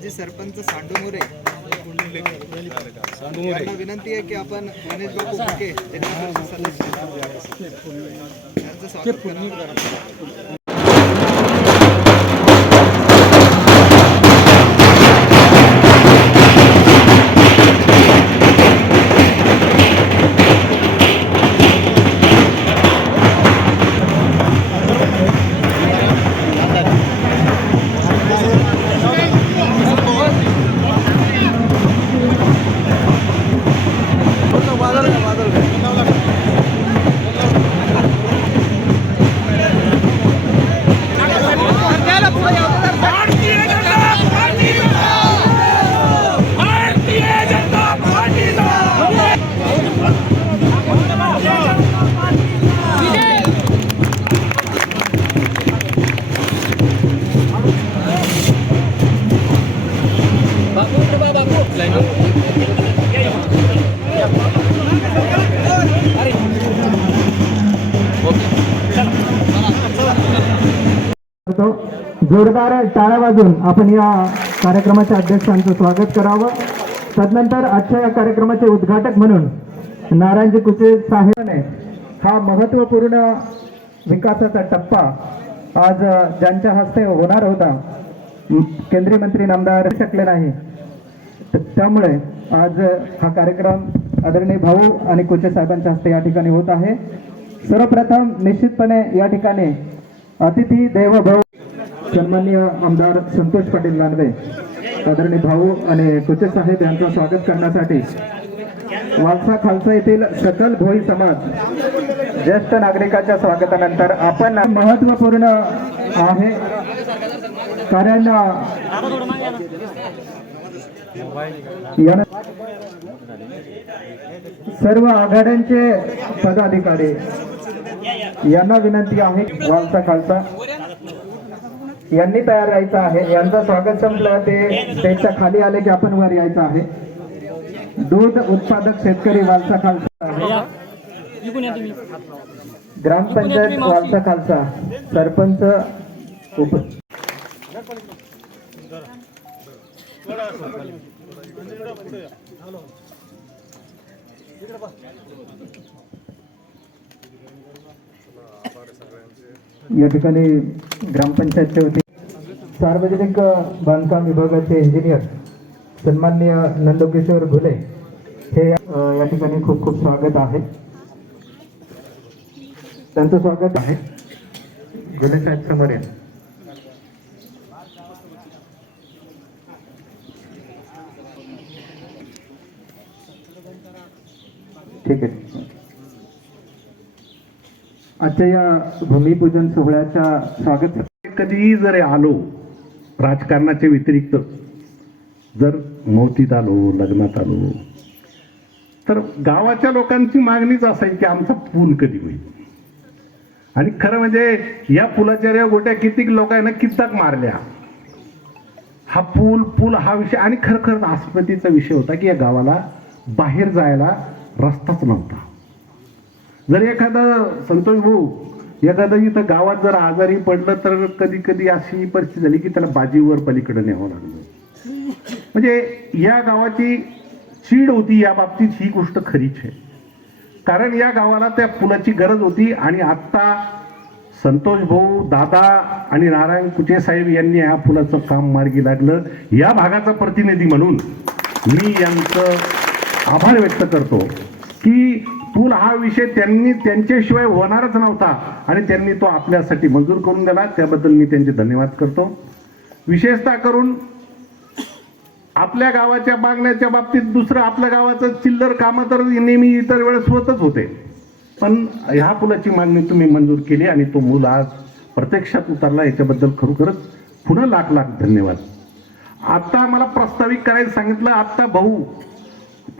माजी सरपंच सांडूमुरे यांना विनंती आहे की आपण गणेश बाबू फुके त्यांना त्यांचं स्वागत करा. जोरदार टाळ्या वाजून आपण या कार्यक्रमाच्या अध्यक्षांचं स्वागत करावं. तदनंतर आजच्या या कार्यक्रमाचे उद्घाटक म्हणून नारायणजी कुचे साहेबाने हा महत्त्वपूर्ण विकासाचा टप्पा आज ज्यांच्या हस्ते होणार होता केंद्रीय मंत्री नामदार शकले नाही. त्यामुळे आज हा कार्यक्रम आदरणीय भाऊ आणि कुचे साहेबांच्या हस्ते या ठिकाणी होत आहे. सर्वप्रथम निश्चितपणे या ठिकाणी अतिथी देव भाऊ सन्मान्य आमदार संतोष पाटील लांडवे आदरणीय भाऊ आणि कुचे साहेब यांचं स्वागत करण्यासाठी. वालसा खालसा येथील सकल भोई समाज ज्येष्ठ नागरिकाच्या स्वागतानंतर आपण महत्त्वपूर्ण आहे. कारण सर्व आघाड्यांचे पदाधिकारी यांना विनंती आहे वालसा खालसा. यांनी तयार राहायचं आहे. यांचं स्वागत संपलं. ते स्टेजच्या खाली आले की आपण वर यायचं आहे. दूध उत्पादक शेतकरी वालसा खालसा आहे. ग्रामपंचायत वालसा खालसा. सरपंच उप या ठिकाणी ग्रामपंचायतचे होते सार्वजनिक बांधकाम विभागाचे इंजिनियर सन्माननीय नंदकिशोर घुले हे या ठिकाणी खूप खूप स्वागत आहे. त्यांचं स्वागत आहे. घुले साहेब समोर या ठीक आहे आजच्या या भूमिपूजन सोहळ्याच्या स्वागत कधीही जर आलो राजकारणाच्या व्यतिरिक्त जर मोतीत आलो लग्नात आलो तर गावाच्या लोकांची मागणीच असायची की आमचा पूल कधी होईल. आणि खरं म्हणजे या पुलाच्या रे गोट्या कितीक लोकांना कित्यक मारल्या. हा पूल पूल हा विषय आणि खरखर आस्पतीचा विषय होता की या गावाला बाहेर जायला रस्ताच नव्हता. जर एखादा संतोष भाऊ एखादा इथं गावात जर आजारी पडलं तर कधी कधी अशी परिस्थिती झाली की त्याला बाजीवर पलीकडे न्यावं लागलं. म्हणजे या गावाची चीड होती या बाबतीत ही गोष्ट खरीच आहे. कारण या गावाला त्या पुलाची गरज होती आणि आत्ता संतोष भाऊ दादा आणि नारायण कुचे साहेब यांनी या पुलाचं काम मार्गी लागलं. या भागाचा प्रतिनिधी म्हणून मी यांचं आभार व्यक्त करतो की पूल हा विषय त्यांनी त्यांच्याशिवाय होणारच नव्हता. आणि त्यांनी तो आपल्यासाठी मंजूर करून दिला. त्याबद्दल मी त्यांचे धन्यवाद करतो. विशेषतः करून आपल्या गावाच्या मागण्याच्या बाबतीत दुसरं आपल्या गावाचं चिल्लर कामं तर नेहमी इतर वेळेस होतच होते. पण ह्या पुलाची मागणी तुम्ही मंजूर केली आणि तो मूल आज प्रत्यक्षात उतरला. याच्याबद्दल खरोखरच पुन्हा लाख लाख धन्यवाद. आत्ता मला प्रस्तावित करायला सांगितलं. आत्ता भाऊ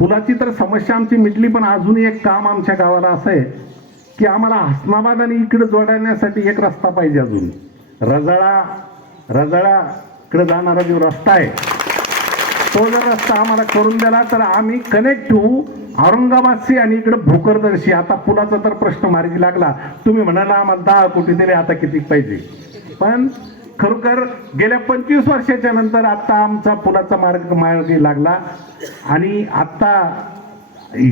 पुलाची तर समस्या आमची मिटली पण अजूनही एक काम आमच्या गावाला असं आहे की आम्हाला हसनाबाद आणि इकडे जोडण्यासाठी एक रस्ता पाहिजे अजून. रजळा रजाळाकडे जाणारा जो रस्ता आहे तो जर रस्ता आम्हाला करून दिला तर आम्ही कनेक्ट होऊ. औरंगाबादशी आणि इकडे भोकरदर्शी आता पुलाचा तर प्रश्न मार्गी लागला. तुम्ही म्हणाला आम्हाला दहा कोटी दिले आता किती पाहिजे? पण खरोखर गेल्या पंचवीस वर्षाच्या नंतर आत्ता आमचा पुलाचा मार्ग मार्गी लागला. आणि आत्ता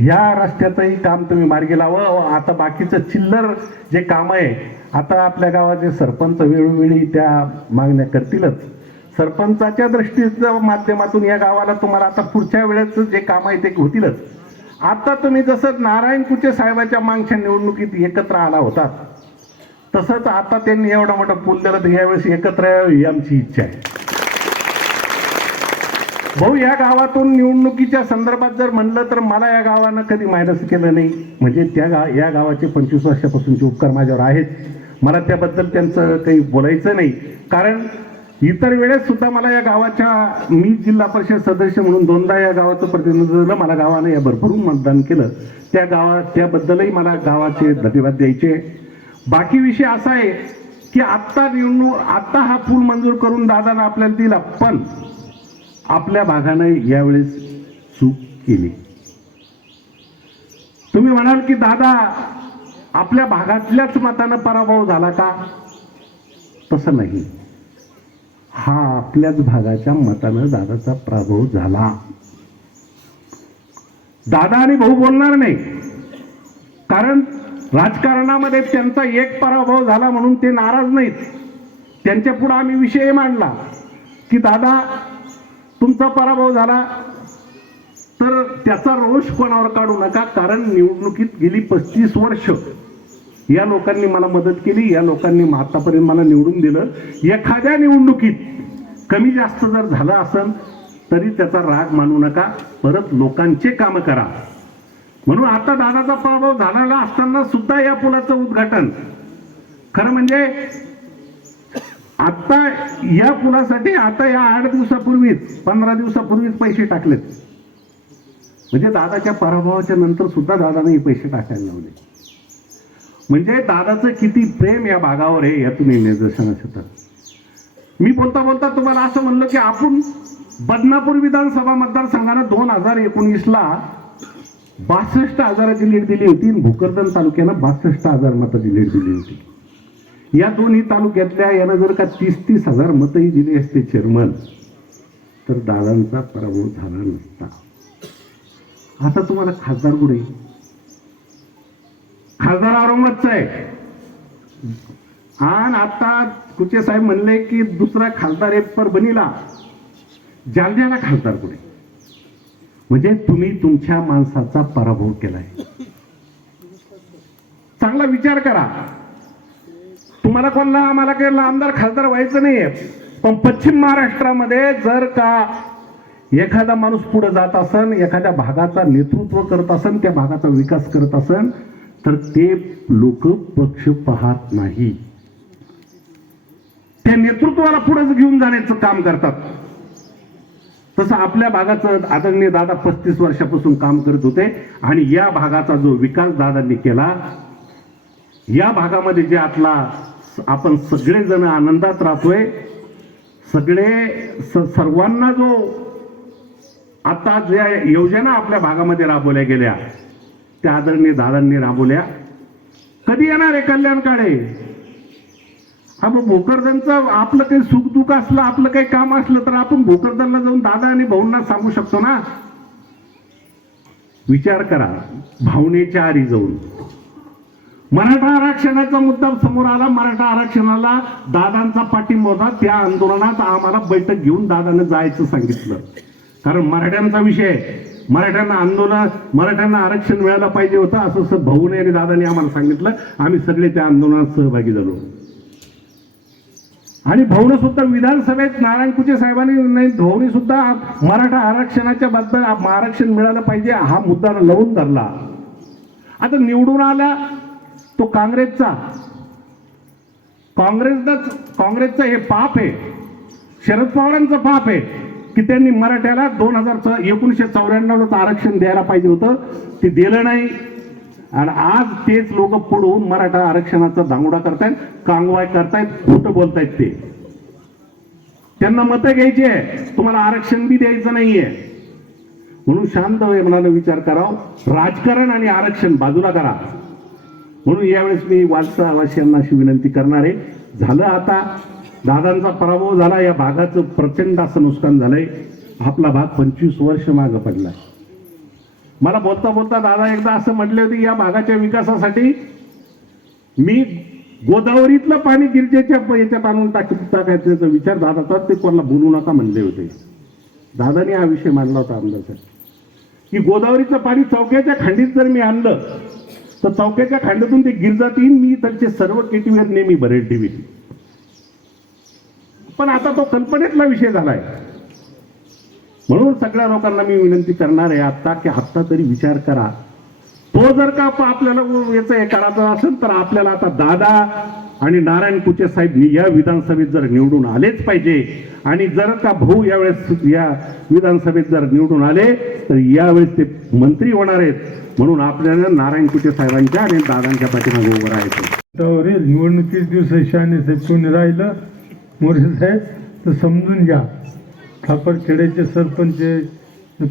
या रस्त्याचंही काम तुम्ही मार्गी लावा. व आता बाकीचं चिल्लर जे काम आहे आता आपल्या गावाचे सरपंच वेळोवेळी त्या मागण्या करतीलच. सरपंचाच्या दृष्टीच्या माध्यमातून या गावाला तुम्हाला आता पुढच्या वेळेचं जे काम आहे ते होतीलच. आता तुम्ही जसं नारायण कुचे साहेबाच्या मागच्या निवडणुकीत एकत्र आला होता तसंच आता त्यांनी एवढा मोठा पूल दिला तर यावेळेस एकत्र यावं ही आमची इच्छा आहे. भाऊ या गावातून निवडणुकीच्या संदर्भात जर म्हणलं तर मला या गावानं कधी मायनस केलं नाही. म्हणजे त्या गा या गावाचे पंचवीस वर्षापासूनचे उपकार माझ्यावर आहेत. मला त्याबद्दल त्यांचं काही बोलायचं नाही. कारण इतर वेळेस सुद्धा मला या गावाच्या मी जिल्हा परिषद सदस्य म्हणून दोनदा या गावाचं प्रतिनिधित्व दिलं. मला गावानं या भरभरून मतदान केलं. त्या गावा त्याबद्दलही मला गावाचे धन्यवाद द्यायचे. बाकी विषय असा आहे की आत्ता निवडणूक आत्ता हा पूल मंजूर करून दादानं आपल्याला दिला पण आपल्या भागानं यावेळेस चूक केली. तुम्ही म्हणाल की दादा आपल्या भागातल्याच मतानं पराभव झाला का? तसं नाही. हा आपल्याच भागाच्या मतानं दादाचा पराभव झाला. दादा आणि भाऊ बोलणार नाही. कारण राजकारणामध्ये त्यांचा एक पराभव झाला म्हणून ते नाराज नाहीत. त्यांच्या पुढे आम्ही विषय मांडला की दादा तुमचा पराभव झाला तर त्याचा रोष कोणावर काढू नका कारण निवडणुकीत गेली पस्तीस वर्ष या लोकांनी मला मदत केली या लोकांनी आतापर्यंत मला निवडून दिलं. एखाद्या निवडणुकीत कमी जास्त जर झालं असेल तरी त्याचा राग मानू नका परत लोकांचे कामं करा. म्हणून आता दादाचा पराभव झालेला असताना सुद्धा या पुलाचं उद्घाटन. खरं म्हणजे आता या पुलासाठी आता या आठ दिवसापूर्वीच पंधरा दिवसापूर्वीच पैसे टाकलेत. म्हणजे दादाच्या पराभवाच्या नंतर सुद्धा दादाने हे पैसे टाकायला लावले. म्हणजे दादाचं किती प्रेम या भागावर आहे यातून निदर्शनास येतं मी बोलता बोलता तुम्हाला असं म्हणलं की आपण बदनापूर विधानसभा मतदारसंघानं दोन हजार एकोणीसला बासष्ट हजाराची लीड दिली होती आणि भोकरदन तालुक्यानं बासष्ट हजार मताची लीड दिली होती. या दोन्ही तालुक्यातल्या यानं जर का तीस तीस हजार मतही दिली असते चेअरमन तर दादांचा पराभव झाला नसता. आता तुम्हाला खासदार कुठे? खासदार औरंगाबादचा आहे. आणि आता कुचे साहेब म्हणले की दुसरा खासदार आहे परभणीला जालन्याला खासदार कुठे? म्हणजे तुम्ही तुमच्या माणसाचा पराभव केलाय. चांगला विचार करा. तुम्हाला कोणला आम्हाला काही आमदार खासदार व्हायचं नाहीये. पण पश्चिम महाराष्ट्रामध्ये जर का एखादा माणूस पुढे जात असन एखाद्या भागाचा नेतृत्व करत असन त्या भागाचा विकास करत असन तर ते लोक पक्ष पाहत नाही. त्या नेतृत्वाला पुढे घेऊन जाण्याचं काम करतात. तसं आपल्या भागाचं आदरणीय दादा पस्तीस वर्षापासून काम करत होते आणि या भागाचा जो विकास दादांनी केला या भागामध्ये जे आतला आपण सगळेजण आनंदात राहतोय. सगळे स- सर्वांना जो आता ज्या योजना आपल्या भागामध्ये राबवल्या गेल्या त्या आदरणीय दादांनी राबवल्या. कधी येणार आहे कल्याण काळे? हा मग भोकरदनचं आपलं काही सुखदुःख असलं आपलं काही काम असलं तर आपण भोकरदनला जाऊन दादा आणि भाऊंना सांगू शकतो ना? विचार करा भावनेच्या आरी जाऊन. मराठा आरक्षणाचा मुद्दा समोर आला मराठा आरक्षणाला दादांचा पाठिंबा होता. त्या आंदोलनात आम्हाला बैठक घेऊन दादानं जायचं सांगितलं. कारण मराठ्यांचा विषय मराठ्यांना आंदोलन मराठ्यांना आरक्षण मिळायला पाहिजे होतं असं असं भाऊने आणि दादाने आम्हाला सांगितलं. आम्ही सगळे त्या आंदोलनात सहभागी झालो. आणि भाऊनं सुद्धा विधानसभेत नारायण कुचे साहेबांनी नाही भाऊनी सुद्धा मराठा आरक्षणाच्या बद्दल आरक्षण मिळालं पाहिजे हा मुद्दा लावून धरला. आता निवडून आला तो काँग्रेसचा. काँग्रेसच काँग्रेसचं हे पाप आहे. शरद पवारांचं पाप आहे की त्यांनी मराठ्याला दोन हजार एकोणीसशे चौऱ्याण्णवलाच आरक्षण द्यायला पाहिजे होतं. ते दिलं नाही. आणि आज तेच लोक पडून मराठा आरक्षणाचा दांगोडा करतायत कांगवाय करतायत खोटं बोलतायत ते. त्यांना मतं घ्यायची आहे. तुम्हाला आरक्षण बी द्यायचं नाहीये. म्हणून शांत मनानं विचार करावं राजकारण आणि आरक्षण बाजूला करा. म्हणून यावेळेस मी वालसा वासियांना अशी विनंती करणार आहे. झालं आता. दादांचा पराभव झाला. या भागाचं प्रचंड असं नुकसान झालंय. आपला भाग पंचवीस वर्ष मागं पडलाय. मला बोलता बोलता दादा एकदा असं म्हटले होते या भागाच्या विकासासाठी मी गोदावरीतलं पाणी गिरजेच्या याच्यात आणून टाक टाकायचा विचार दादाचा ते कोणाला बोलू नका म्हणले होते. दादाने हा विषय मांडला होता आमदार साहेब. की गोदावरीचं पाणी चौक्याच्या खांडीत जर मी आणलं तर चौक्याच्या खांडीतून ते गिरजात येईन मी त्यांचे सर्व केटीवर नेहमी भरेल टीव्ही पण आता तो कल्पनेतला विषय झालाय. म्हणून सगळ्या लोकांना मी विनंती करणार आहे आत्ता की हप्ता तरी विचार करा. तो जर का आपल्याला याचं हे करायचं असेल तर आपल्याला आता दादा आणि नारायण कुचे साहेब या विधानसभेत जर निवडून आलेच पाहिजे आणि जर का भाऊ यावेळेस या विधानसभेत जर निवडून आले तर यावेळेस ते मंत्री होणार आहेत. म्हणून आपल्याला नारायण कुचे साहेबांच्या आणि दादांच्या पाठीमागे उभं राहायचं निवडणुकीच दिवस शहाणे साहेब कोणी राहिलं मोरे साहेब तर समजून घ्या. खापरखेड्याचे सरपंच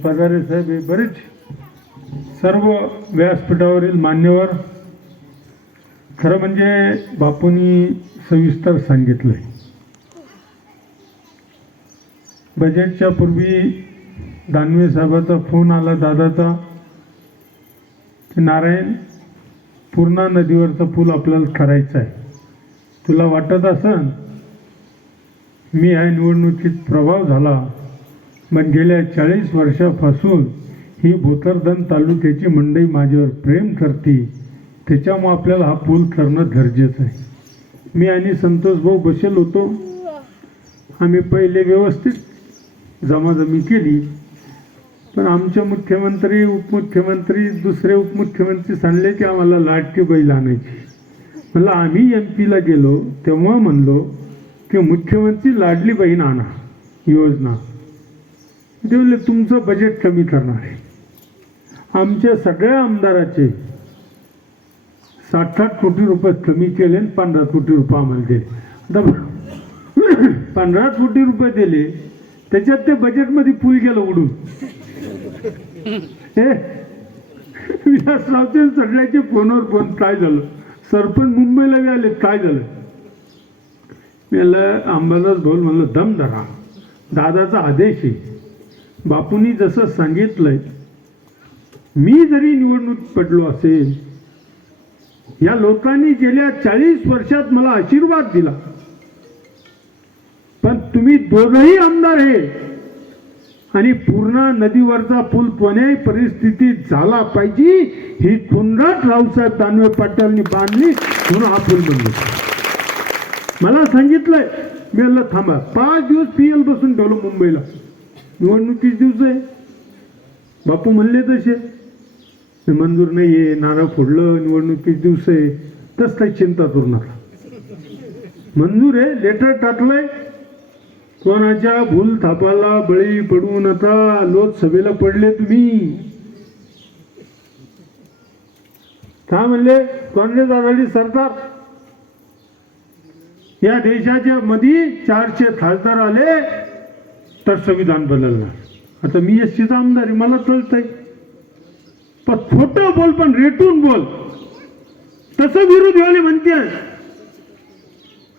पगारे साहेब हे बरेच सर्व व्यासपीठावरील मान्यवर. खरं म्हणजे बापूंनी सविस्तर सांगितलंय. बजेटच्या पूर्वी दानवे साहेबाचा फोन आला दादाचा. की नारायण पूर्णा नदीवरचा पूल आपल्याला करायचा आहे. तुला वाटत असन मी ह्या निवडणुकीत प्रभाव झाला मग गेल्या चाळीस वर्षापासून ही भोतरदन तालुक्याची मंडई माझ्यावर प्रेम करते त्याच्यामुळं आपल्याला हा पूल करणं गरजेचं आहे. मी आणि संतोष भाऊ बसेल होतो. आम्ही पहिले व्यवस्थित जमाजमी केली पण आमचे मुख्यमंत्री उपमुख्यमंत्री दुसरे उपमुख्यमंत्री सांगले की आम्हाला लाटकी बैल आणायची. म्हणलं आम्ही एम पीला गेलो तेव्हा म्हणलो की मुख्यमंत्री लाडली बहीण आणा योजना. ते म्हणले तुमचं बजेट कमी करणार आहे. आमच्या सगळ्या आमदाराचे साठ आठ कोटी रुपये कमी केले आणि पंधरा कोटी रुपये आम्हाला दिले. आता पंधरा कोटी रुपये दिले त्याच्यात ते बजेटमध्ये पूल गेलं उडून. हे? विलासरावचे सगळ्याचे फोनवर फोन काय झालं? सरपंच मुंबईला बी आले काय झालं? मी म्हणलं अंबादास बोल म्हणलं दम धरा. दादाचा आदेश आहे. बापूंनी जसं सांगितलंय मी जरी निवडणूक पडलो असेल या लोकांनी गेल्या चाळीस वर्षात मला आशीर्वाद दिला. पण तुम्ही दोघंही आमदार हे. आणि पूर्णा नदीवरचा पूल कोण्याही परिस्थितीत झाला पाहिजे ही पुनराट रावसाहेब दानवे पाटलांनी बांधली म्हणून हा पूल बनलो मला सांगितलंय. मी म्हणलं थांबा पाच दिवस पी एल बसून ठेवलं मुंबईला. निवडणुकीच दिवस आहे. बापू म्हणले तसे. ते मंजूर नाही आहे नारळ फोडलं निवडणुकीच दिवस आहे. तस काही चिंता करू नका. मंजूर आहे लेटर टाकलंय. कोणाच्या भूल थापाला बळी पडू नका. लोकसभेला पडले तुम्ही. काय म्हणले? काँग्रेस आघाडी सरकार या देशाच्या मध्ये चारशे खासदार आले तर संविधान बदलणार. आता मी एस सीचा आमदार आहे मला चलतंय पण खोटं बोल पण रेटून बोल. तसं विरोधीवाले म्हणते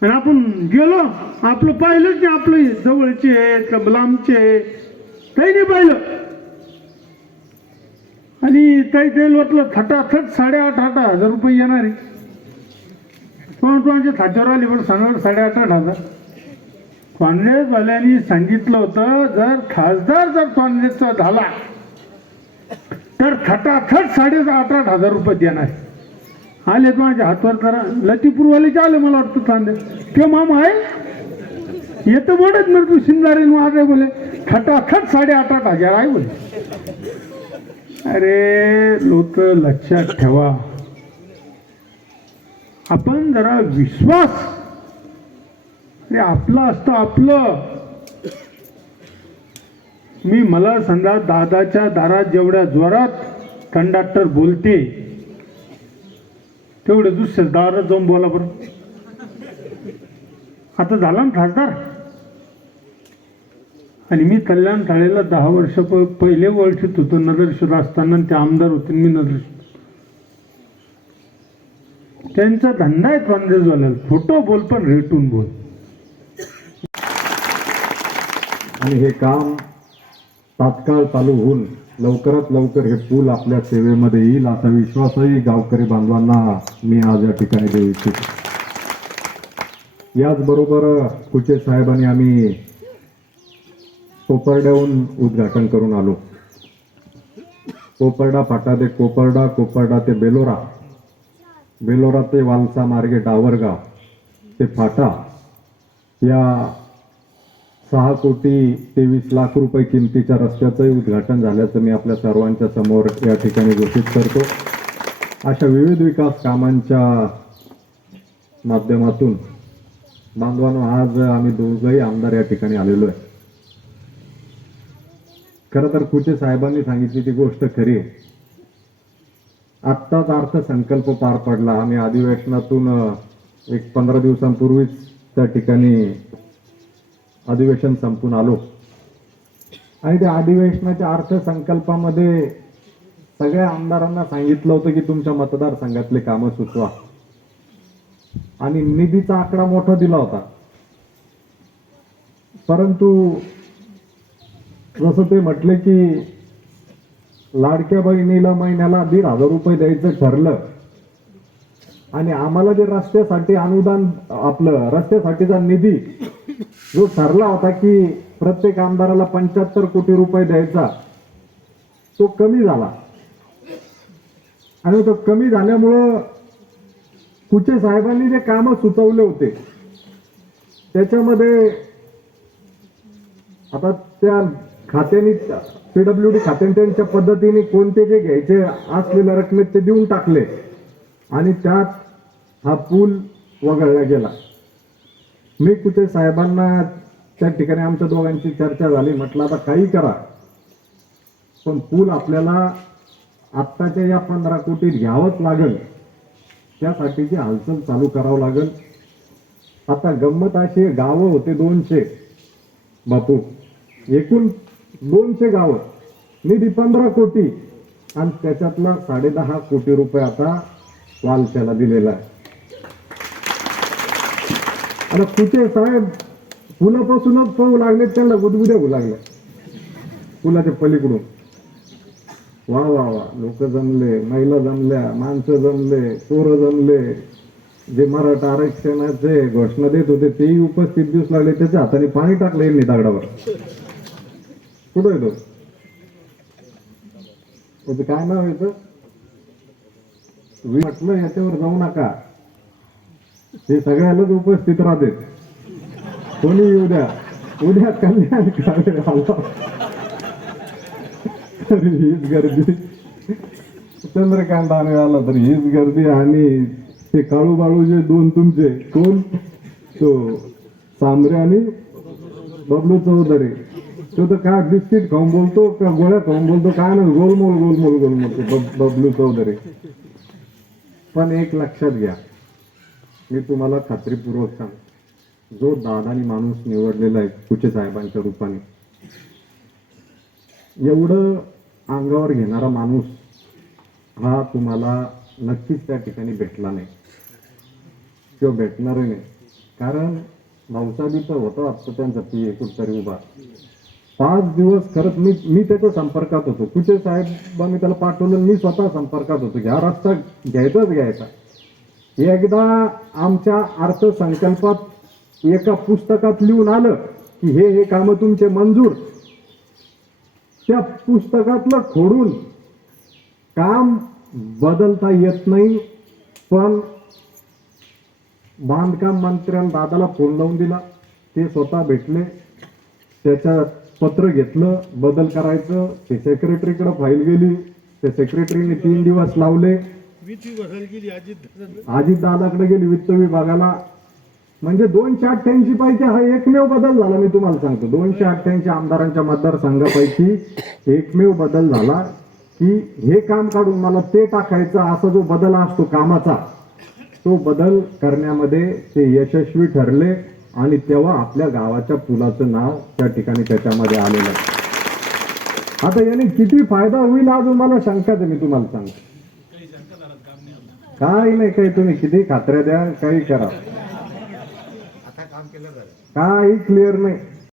आणि आपण गेलो आपलं पाहिलंच नाही आपलं जवळचे आहेत का लांबचे काही नाही पाहिलं. आणि काही काही लोटलं थटाथट साडेआठ आठ हजार रुपये येणार आहे. कोण थाटावर आली पण सांगावर साडेआठ आठ हजार. काँग्रेसवाल्यांनी सांगितलं होतं जर खासदार जर काँग्रेसचा झाला तर थटाथट साडे अठरा आठ हजार रुपये देणार. आले तर माझ्या हातवर करा लतीपूरवालेचे आले मला वाटतं चांदे ते मामा आहे? येतं म्हणत ना तू शिंदारे आहे बोले. थटाथट साडे अठरा आठ हजार आहे बोले. अरे लोक लक्षात ठेवा. आपण जरा विश्वास. अरे आपलं असतं आपलं. मी मला समजा दादाच्या दारात जेवढ्या जोरात कंडक्टर बोलते तेवढे दुसऱ्या दारात जाऊन बोला बरं. आता झाला ना खासदार? आणि मी कल्याण थाळेला दहा वर्ष प- पहिले ओळखीत होतो नगरशोध असताना ते आमदार होते मी नगर त्यांचा धंदा आहे काँग्रेसवाल्याला खोटं बोल पण रेटून बोल. आणि हे काम तात्काळ चालू होऊन लवकरात लवकर हे पूल आपल्या सेवेमध्ये येईल असा विश्वासही गावकरी बांधवांना मी आज या ठिकाणी देऊ इच्छितो. याचबरोबर कुचे साहेबांनी आम्ही कोपर्ड्याहून उद्घाटन करून आलो. कोपर्डा फाटा ते कोपर्डा कोपर्डा ते बेलोरा. बेलोरा ते वालसा मार्गे डावरगाव ते फाटा या सहा कोटी तेवीस लाख रुपये किमतीच्या रस्त्याचंही उद्घाटन झाल्याचं मी आपल्या सर्वांच्या समोर या ठिकाणी घोषित करतो. अशा विविध विकास कामांच्या माध्यमातून बांधवांनो आज आम्ही दोघंही आमदार या ठिकाणी आलेलो आहे. खरं तर कुचे साहेबांनी सांगितली ती गोष्ट खरी आहे. आत्ताच अर्थसंकल्प पार पडला आम्ही अधिवेशनातून एक पंधरा दिवसांपूर्वीच त्या ठिकाणी अधिवेशन संपून आलो. आणि त्या अधिवेशनाच्या अर्थसंकल्पामध्ये सगळ्या आमदारांना सांगितलं होतं की तुमच्या मतदारसंघातले कामं सुचवा. आणि निधीचा आकडा मोठा दिला होता. परंतु जसं ते म्हटले की लाडक्या बहिणीला महिन्याला दीड हजार रुपये द्यायचं ठरलं. आणि आम्हाला जे रस्त्यासाठी अनुदान आपलं रस्त्यासाठीचा निधी जो ठरला होता की प्रत्येक आमदाराला पंच्याहत्तर कोटी रुपये द्यायचा तो कमी झाला. आणि तो कमी झाल्यामुळं कुचे साहेबांनी जे कामं सुचवले होते त्याच्यामध्ये आता त्या खात्याने पीडब्ल्यू डी खात्याने त्यांच्या पद्धतीने कोणते जे घ्यायचे असलेल्या रकमेत ते देऊन टाकले. आणि त्यात हा पूल वगळला गेला. मी कुठे साहेबांना त्या ठिकाणी आमच्या दोघांची चर्चा झाली म्हटलं आता काही करा. पण पूल आपल्याला आत्ताच्या या पंधरा कोटीत घ्यावंच लागेल. त्यासाठीची हालचाल चालू करावं लागेल. आता गंमत अशी गावं होते दोनशे. बापू एकूण दोनशे गावं. निधी पंधरा कोटी. आणि त्याच्यातला साडे दहा कोटी रुपये आता वालच्याला दिलेला आहे. आता कुठे साहेब? पुलापासूनच पाहू लागले त्यांना गुदगुद्या होऊ लागल्या पुलाच्या पलीकडून. वा वा वा. लोक जमले महिला जमल्या माणसं जमले पोरं जमले. जे मराठा आरक्षणाचे घोषणा देत होते तेही उपस्थित दिवस लागले त्याच्या हाताने पाणी टाकलं यांनी दगडावर. कुठं येतो. त्याचं काय नाव येतं मी म्हटलं याच्यावर जाऊ नका. हे सगळ्यालाच उपस्थित राहते. कोणी येऊ द्या. उद्या कल्याण करावे आला. हीच गर्दी. चंद्रकांत आणावे आला तर हीच गर्दी आणि ते काळू बाळू जे दोन तुमचे कोण? तो सांबरे आणि बबलू चौधरी. तो तर काय बिस्किट खाऊन बोलतो का गोळ्या खाऊन बोलतो काय ना गोलमोल गोलमोल गोलमोल बबलू चौधरी पण एक लक्षात घ्या मी तुम्हाला खात्रीपूर्वक सांग जो दादानी माणूस निवडलेला आहे कुचे साहेबांच्या रूपाने एवढं अंगावर घेणारा माणूस हा तुम्हाला नक्कीच त्या ठिकाणी भेटला नाही किंवा भेटणारही नाही कारण भाऊसाहेबीचा होता आत्ता त्यांचा पी तरी उभा पाच दिवस खरंच मी मी त्याच्या संपर्कात होतो. कुठे साहेबांनी त्याला पाठवलं मी स्वतः संपर्कात होतो. की हा रस्ता घ्यायचाच घ्यायचा. एकदा आमच्या अर्थसंकल्पात एका पुस्तकात लिहून आलं की हे हे कामं तुमचे मंजूर. त्या पुस्तकातलं खोडून काम बदलता येत नाही पण बांधकाम मंत्र्यांनी दादाला फोन लावून दिला. ते स्वतः भेटले. त्याच्या पत्र घेतलं बदल करायचं ते सेक्रेटरीकडे फाईल गेली त्या सेक्रेटरीने तीन दिवस लावले. अजित दादाकडे गेली वित्त विभागाला. म्हणजे दोनशे अठ्ठ्याऐंशी पैकी हा एकमेव बदल झाला मी तुम्हाला सांगतो. दोनशे अठ्ठ्याऐंशी आमदारांच्या मतदारसंघापैकी एकमेव बदल झाला की हे काम काढून मला ते टाकायचं असा जो बदल असतो कामाचा तो बदल करण्यामध्ये ते यशस्वी ठरले. आणि तेव्हा आपल्या गावाच्या पुलाचं नाव त्या ठिकाणी त्याच्यामध्ये आलेलं आहे. आता याने किती फायदा होईल अजून मला शंकाच मी तुम्हाला सांगतो. काही नाही काही तुम्ही किती खात्र्या द्या काही करा. काही क्लिअर नाही.